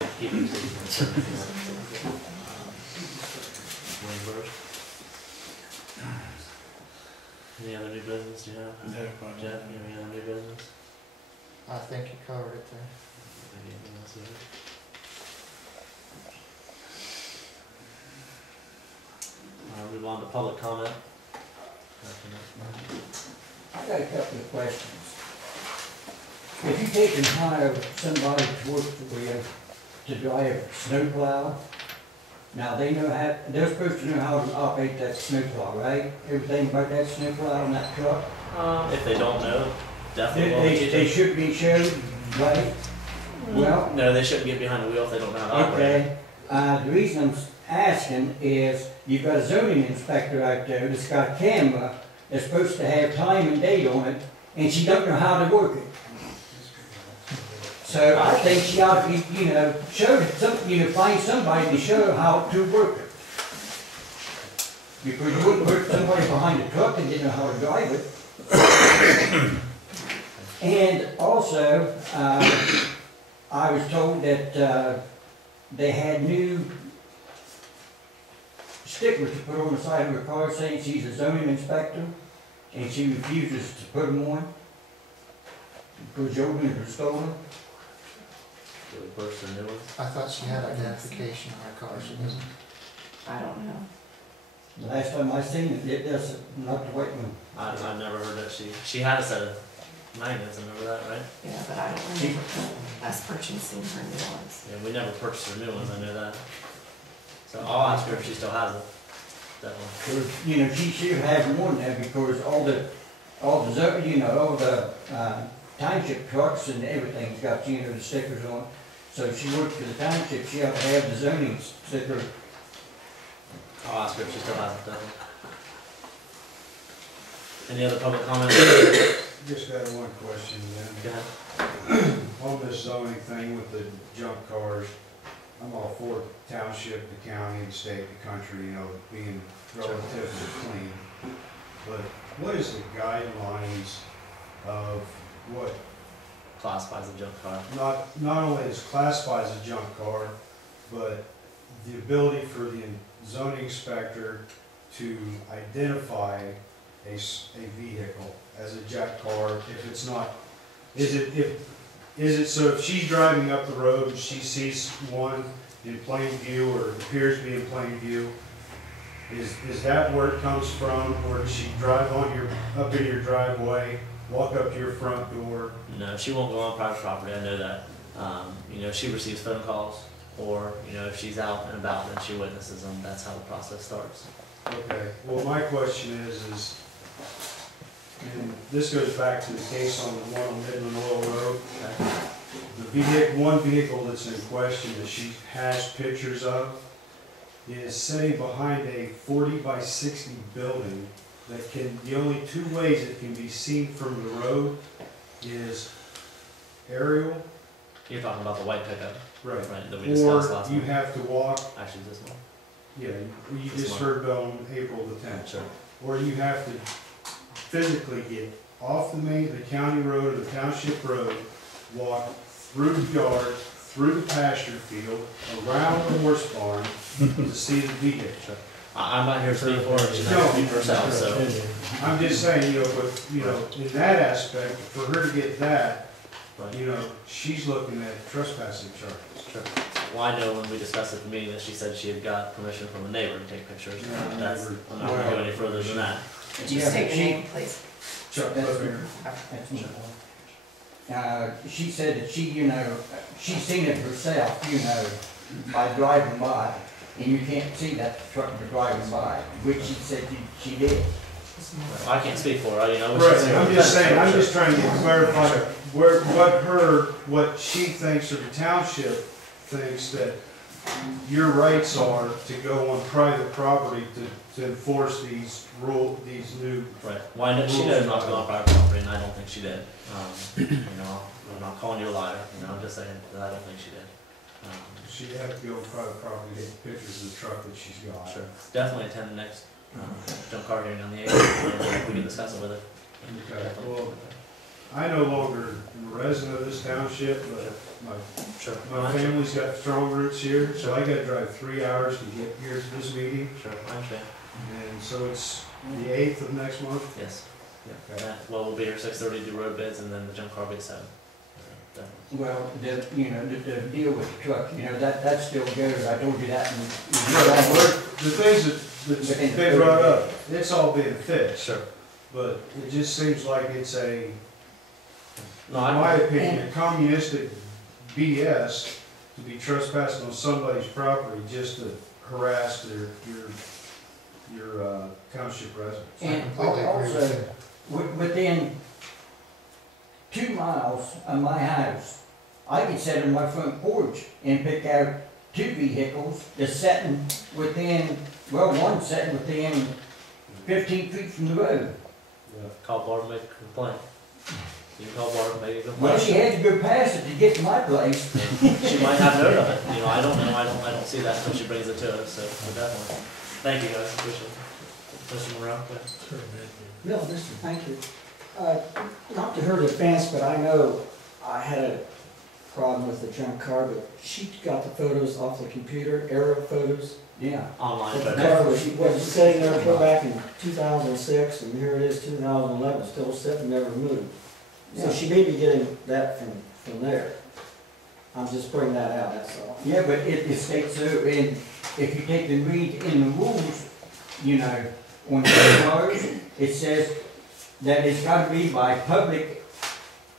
Any other new business do you have? Jeff, you have any other new business? I think you covered it there. Anything else there? Move on to public comment. I got a couple of questions. If you take and hire somebody to work for you to drive a snowplow, now they know how, they're supposed to know how to operate that snowplow, right? Everything about that snowplow and that truck? If they don't know, definitely. They should be showed, right? Well, no, they shouldn't get behind the wheel if they don't know how to operate. Okay. The reason I'm asking is you've got a zoning inspector out there that's got a camera that's supposed to have time and date on it, and she don't know how to work it. So I think she ought to be, show some, find somebody to show her how to work it. Because you wouldn't work somebody behind a truck and didn't know how to drive it. And also, I was told that they had new stickers to put on the side of her car saying she's a zoning inspector, and she refuses to put them on because the old ones were stolen. I thought she had identification on her car, she doesn't. I don't know. The last time I seen it, it does not the white one. I've never heard that she had a set of magnets, remember that, right? Yeah, but I don't remember us purchasing her new ones. Yeah, we never purchased her new ones, I know that. So I'll ask her if she still has it. Definitely. She should have more than that because all the township trucks and everything's got, the stickers on. So if she works for the township, she ought to have the zoning sticker. I'll ask her if she still has it, definitely. Any other public comments? Just got one question Go then. ahead. On this zoning thing with the junk cars, I'm all for township, the county, the state, the country, being relatively clean. But what is the guidelines of what Classifies a junk car. not only is classified as a junk car, but the ability for the zoning inspector to identify a vehicle as a junk car if it's not, is it so if she's driving up the road and she sees one in plain view or appears to be in plain view, is that where it comes from, or does she drive up in your driveway, walk up to your front door? No, she won't go on private property, I know that. She receives phone calls, or, if she's out and about, then she witnesses them. That's how the process starts. Okay, well, my question is, and this goes back to the case on the one on Midland Oil Road. The one vehicle that's in question that she has pictures of is sitting behind a 40 by 60 building that the only two ways it can be seen from the road is aerial. You're talking about the white pickup, right? That we discussed last Or you month. have to walk. Actually, this one. Yeah, you This just one. heard on April the 10th. Sure. Or you have to physically get off the county road or the township road, walk through the yard, through the pasture field, around the horse barn to see the vehicle. Sure. I'm not here to speak for her. She's not here to speak for herself. So. I'm just saying, but in that aspect, for her to get that, Right. she's looking at trespassing charges. Sure. Well, I know when we discussed at the meeting that she said she had got permission from a neighbor to take pictures. Yeah, I'm not going to go any further than that. Just state your name, please. Chuck, that's me. She said that she's seen it herself, by driving by, and you can't see that truck driving by, which she said she did. Well, I can't speak for her, Right, I'm just saying, I'm just trying to clarify what she thinks or the township thinks that your rights are to go on private property to enforce these new. Right. Well, I know she knows not to go on private property, and I don't think she did. I'm not calling you a liar. I'm just saying that I don't think she did. She'd have to go on private property to get pictures of the truck that she's got. Sure. Definitely attend the next junk car hearing on the 8th. We can discuss it with her. Okay. Well, I no longer am a resident of this township, but Sure. my family's got strong roots here, so I gotta drive 3 hours to get here to this meeting. Sure, I understand. And so it's the 8th of next month. Yes. Yeah. Okay. Well, we'll be here 6:30 to do road bids, and then the junk car will be at 7. Well, the deal with the truck, that still goes, I told you that in. The things that they brought up, it's all being fixed, Sure. but it just seems like it's in No, my opinion, communistic BS to be trespassing on somebody's property just to harass your township residents. And completely agree with also, you. within 2 miles of my house, I could sit on my front porch and pick out 2 vehicles that's sitting within, one sitting within 15 feet from the road. Yeah. call Barb and make a complaint. You can call Barb and make a complaint. Well, she had to go past it to get to my place. She might have note of it. I don't know. I don't see that until she brings it to us. So definitely. Thank you guys. Appreciate it. Mr. Monroe. No, thank you. Not to her defense, but I know I had a problem with the junk car, but she got the photos off the computer, aerial photos. Yeah. Online. Of the But car was sitting there put back in 2006, and here it is 2011, still sitting, never moved. So Yeah. she may be getting that from there. I'm just bringing that out, that's all. Yeah, but it states so, and if you take and read in the rules, on the cars, it says that it's got to be by public,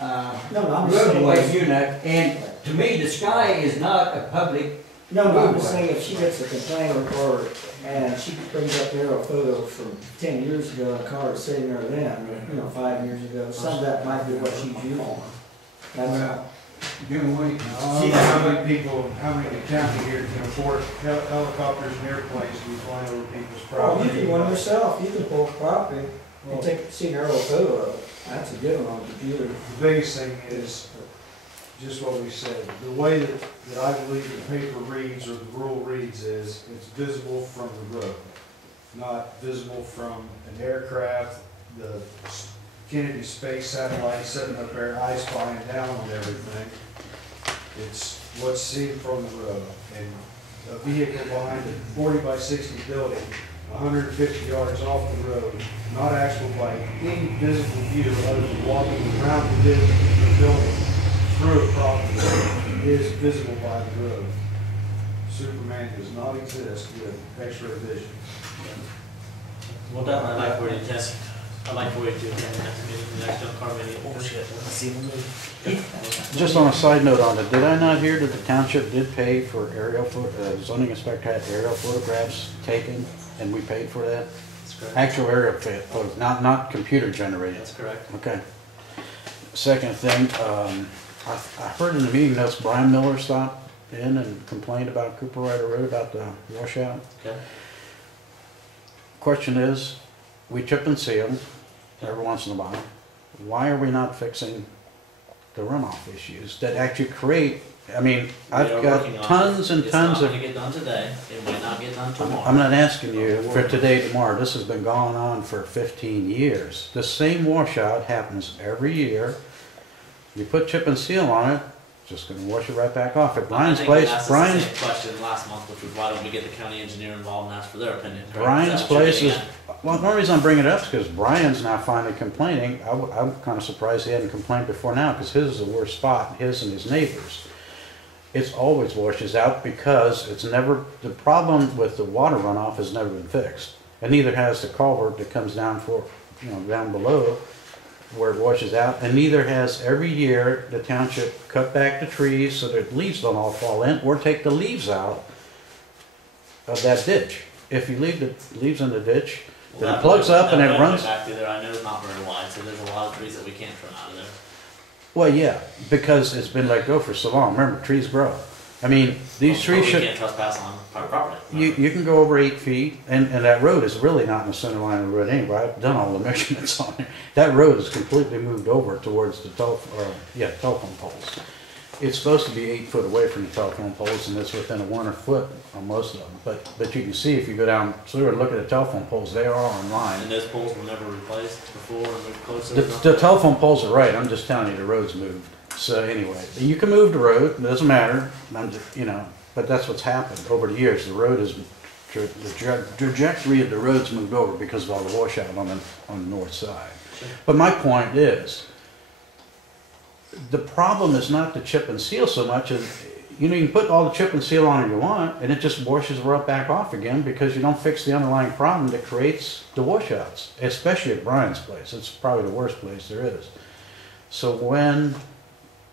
No, I'm just roadway, saying, and to me, the sky is not a public. no, I'm just saying if she gets a complaint or and she brings up aerial photos from 10 years ago, a car was sitting there then, 5 years ago, some of that might be what she's using. That's all. Doing what? I don't know how many in the county here can afford helicopters and airplanes to be flying over people's Well, property. you can one yourself, you can pull property Well, and see an aerial photo of it. That's a good one on the computer. The biggest thing is just what we said. The way that I believe the paper reads or the rule reads is it's visible from the road, not visible from an aircraft, the Kennedy space satellite sitting up there, eye spying down on everything. It's what's seen from the road. And a vehicle behind a 40 by 60 building, 150 yards off the road, not actual by any visible view other than walking around the building through a property is visible by the road. Superman does not exist with X-ray vision. Well, definitely. I'd like for you to attend the next meeting, the next junk car meeting. Oh shit! Let's see the movie. Just on a side note on it, did I not hear that the township did pay for zoning inspector had aerial photographs taken, and we paid for that? That's correct. Actual aerial photos, not computer generated? That's correct. Okay. Second thing, I heard in the meeting notes Brian Miller stopped in and complained about Cooper Rider Road about the washout. Okay. Question is, we chip and seal every once in a while. Why are we not fixing the runoff issues that actually create, I've We are got working on it. tons and tons It's not of, going to get done today. It might not get done tomorrow. I'm not asking you for today, tomorrow. This has been going on for 15 years. The same washout happens every year. You put chip and seal on it, just gonna wash it right back off. At Brian's place, I think we asked the same question last month, which was why don't we get the county engineer involved and ask for their opinion? correct? Brian's Is that what you're place is, getting at? well, the only reason I'm bringing it up is because Brian's now finally complaining. I'm kind of surprised he hadn't complained before now, because his is the worst spot, his and his neighbors. It's always washes out because it's never, the problem with the water runoff has never been fixed. And neither has the culvert that comes down down below where it washes out. And neither has every year the township cut back the trees so that leaves don't all fall in, or take the leaves out of that ditch. If you leave the leaves in the ditch, then Well, it plugs up and that it runs. Back through there, I know it's not very wide, so there's a lot of trees that we can't trim out of there. Well, yeah, because it's been let go for so long. Remember, trees grow. I mean, these But trees we should, can't trespass on private property. you can go over 8 feet, and that road is really not in the center line of the road anyway. I've done all the measurements on it. That road is completely moved over towards the telephone poles. it's supposed to be 8 foot away from the telephone poles, and it's within a 1 foot on most of them. But you can see if you go down through and look at the telephone poles, they are on line. And those poles were never replaced before and moved closer? The telephone poles are right, I'm just telling you, the road's moved. So anyway, you can move the road, it doesn't matter, I'm just, you know, but that's what's happened over the years. The road is, the trajectory of the road's moved over because of all the washout on the north side. Sure. But my point is, the problem is not the chip and seal so much as, you know, you can put all the chip and seal on it you want, and it just washes right back off again because you don't fix the underlying problem that creates the washouts, especially at Brian's place. It's probably the worst place there is. So when,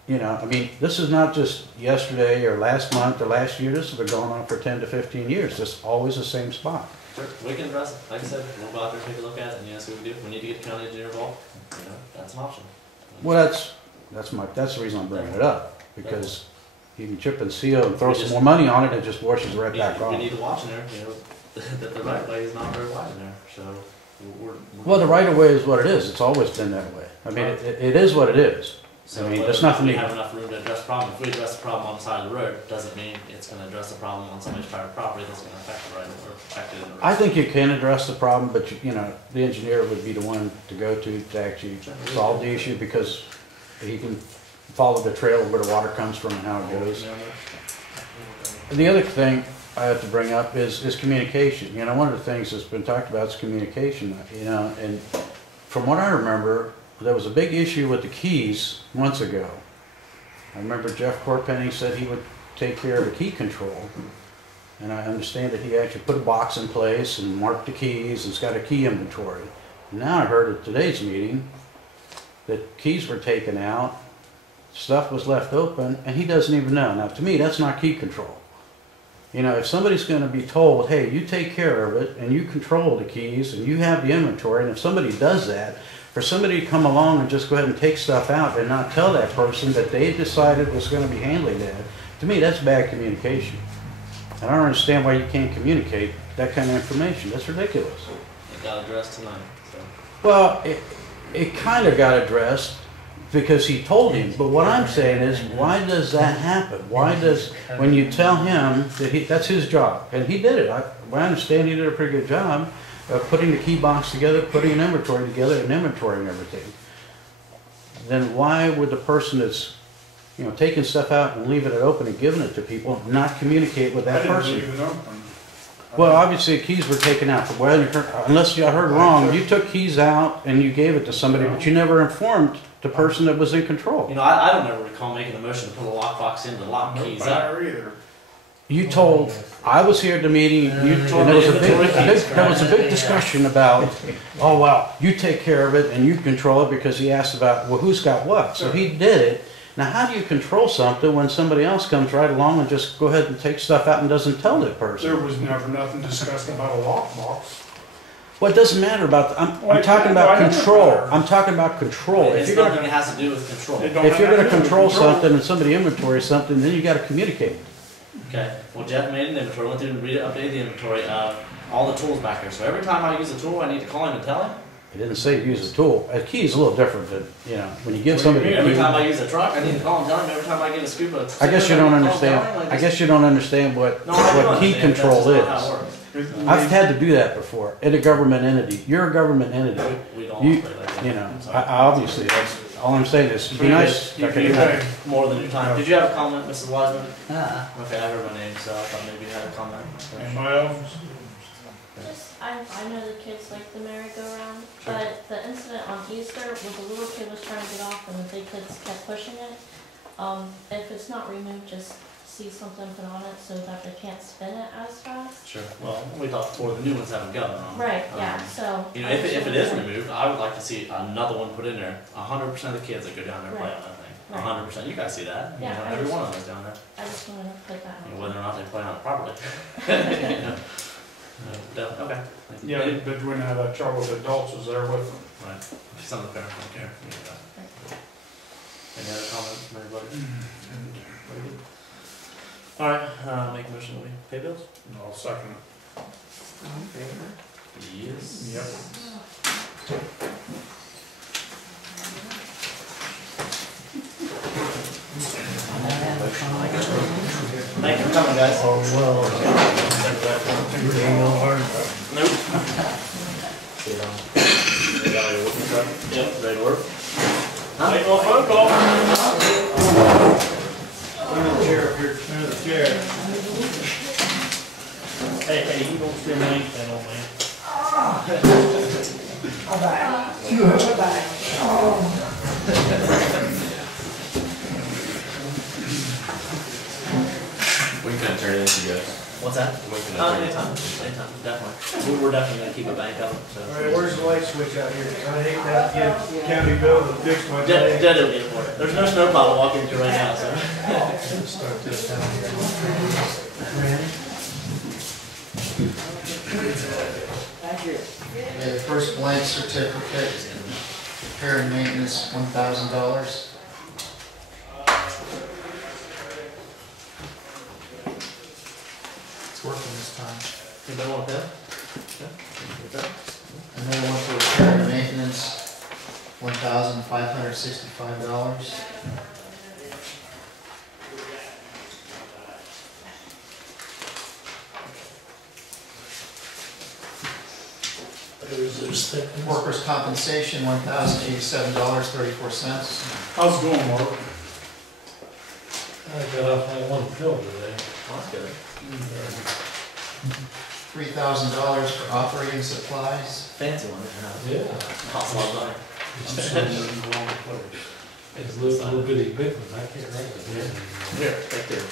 you know, I mean, this is not just yesterday or last month or last year, this has been going on for 10 to 15 years. It's always the same spot. Sure, we can address it. Like I said, we'll go out there and take a look at it, and yes, we can do. If we need to get the county engineer involved, you know, that's an option. Well, that's the reason I'm bringing it up, because you can chip and seal and throw We some just- more money on it, and it just washes right back We off. need to watch in there, you know, that the right way is not very wide in there, so we're. Well, the right of way is what it is. It's always been that way. I mean, it is what it is. So I mean, whether there's nothing we to- have enough room to address the problem. If we address the problem on the side of the road, doesn't mean it's gonna address the problem on somebody's private property that's gonna affect the right or affect it in the road. I think you can address the problem, but you know, the engineer would be the one to go to actually solve the issue, because he can follow the trail of where the water comes from and how it goes. The other thing I have to bring up is communication. You know, one of the things that's been talked about is communication, you know, and from what I remember, there was a big issue with the keys months ago. I remember Jeff Chorpenning said he would take care of the key control. And I understand that he actually put a box in place and marked the keys and it's got a key inventory. Now I heard at today's meeting that keys were taken out, stuff was left open, and he doesn't even know. Now to me, that's not key control. You know, if somebody's going to be told, hey, you take care of it and you control the keys and you have the inventory, and if somebody does that, for somebody to come along and just go ahead and take stuff out and not tell that person that they decided was going to be handling that, to me, that's bad communication. And I don't understand why you can't communicate that kind of information. That's ridiculous. It got addressed tonight, so. Well, it kind of got addressed because he told him. But what I'm saying is, why does that happen? Why does, when you tell him that that's his job, and he did it. I understand he did a pretty good job of putting the key box together, putting an inventory together, and inventorying everything. Then why would the person that's, you know, taking stuff out and leaving it open and giving it to people not communicate with that person? I didn't leave it open. Well, obviously the keys were taken out. Well, unless you heard wrong, you took keys out and you gave it to somebody, but you never informed the person that was in control. You know, I don't ever recall making a motion to put a lockbox in to lock No keys up. fire either. You told, I was here at the meeting, and there was a big discussion about, oh, well, you take care of it and you control it, because he asked about, well, who's got what? So he did it. Now, how do you control something when somebody else comes right along and just go ahead and take stuff out and doesn't tell that person? There was never nothing discussed about a lockbox. Well, it doesn't matter about, I'm talking about control. I'm talking about control. If It's you're nothing gonna, that has to do with control. It don't if you're have gonna to do with control something and somebody inventories something, then you gotta communicate. Okay, well, Jeff made an inventory, went through and updated the inventory of all the tools back there. So every time I use a tool, I need to call him and tell him. It didn't say use a tool. A key is a little different than, you know, when you give somebody a Every key. time I use a truck, I need to call and tell him. Every time I get a scoop of. I guess you don't I need to call and understand, tell him, like I guess you don't understand what No, I do key understand. That's control just not how it is. works. I've had to do that before, in a government entity. You're a government entity. We don't You, operate like that. you know, I'm sorry. obviously, that's, all I'm saying is, it'd be nice if I could do that. More than your time. Did you have a comment, Mrs. Wiseman? Uh, Okay, I heard my name, so I thought maybe you had a comment. Anybody else? Just, I know the kids like the merry-go-round, but the incident on Easter where the little kid was trying to get off and the big kids kept pushing it, if it's not removed, just see something put on it so that they can't spin it as fast. Sure. Well, we talked before, the new ones have a gun on them. Right, yeah, so. You know, if it is removed, I would like to see another one put in there. 100% of the kids that go down there play on that thing. Right. 100%. You guys see that. Yeah, You know, I every just- one of those down there. I just wanted to put that You know, on. whether or not they play on it properly. You know. Okay. Thank you. Yeah, but when they have trouble with adults is there with them. Right. Some of the parents don't care. You know that. Any other comments from anybody? Very good. All right. Make a motion that we pay bills. I'll second it. all in favor? Yes. Yep. coming, guys. Oh, well. Nope. Yep, ready to work? Waiting on a phone call. Hey, you don't steal my ink pen, old man. When can I turn it into, guys? What's that? When can I turn it Anytime, anytime, definitely. We're definitely gonna keep a bank up, so. Alright, where's the light switch out here? I hate to have to get county bill to fix my Dead, tank. dead will get for it. There's no snowplow to walk into right now, so. Start this down here. Randy? Okay, the first blank certificate, repair and maintenance, $1,000. It's working this time. Anybody want a pen? Another one for repair and maintenance, $1,565. Workers' compensation, $1,087.34. How's it going, Mark? I got off my one pill today. Oh, that's good. $3,000 for operating supplies. Fancy one, Yeah. costs a lot of money. It's a little bitty big one, I can't write it. Here, right there.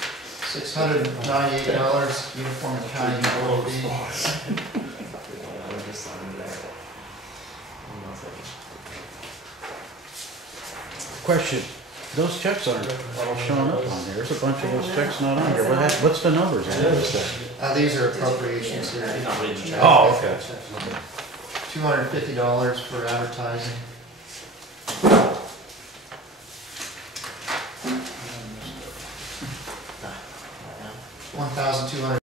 $698 uniform and county employee fee. I'm just signing that. Hang on a second. Question, those checks aren't all showing up on here. There's a bunch of those checks not on here. What's the numbers on this thing? These are appropriations He's here. not reading the chat. Oh, okay. $250 for advertising. $1,200